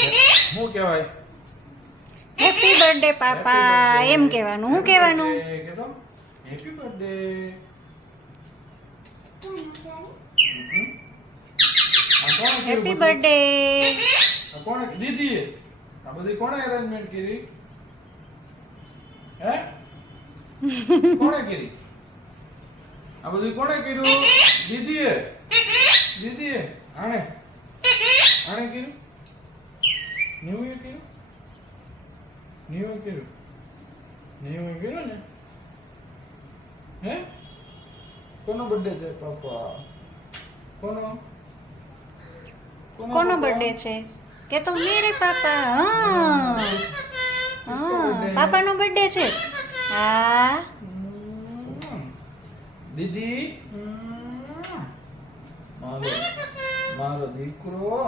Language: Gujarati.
શું કહેવાય? હેપી બર્થડે પાપા એમ કહેવાનું. શું કહેવાનું? કહેતો હેપી બર્થડે. Happy birthday. કોણે દીદીએ આ બધી કોણે અરેન્જમેન્ટ કરી? હે કોણે કરી? આ બધું કોણે કર્યું? દીદીએ. દીદીએ આણે કર્યું? ન્યુ યર કર્યું? ન્યુ યર કર્યું? ન્યુ યર કર્યું ને? હે કોનો બર્થડે છે પાપા? કોનો કોનો બર્થડે છે? કે તો મેરે પાપા. પાપાનો બર્થડે છે. હા દીદી મારો દીકરો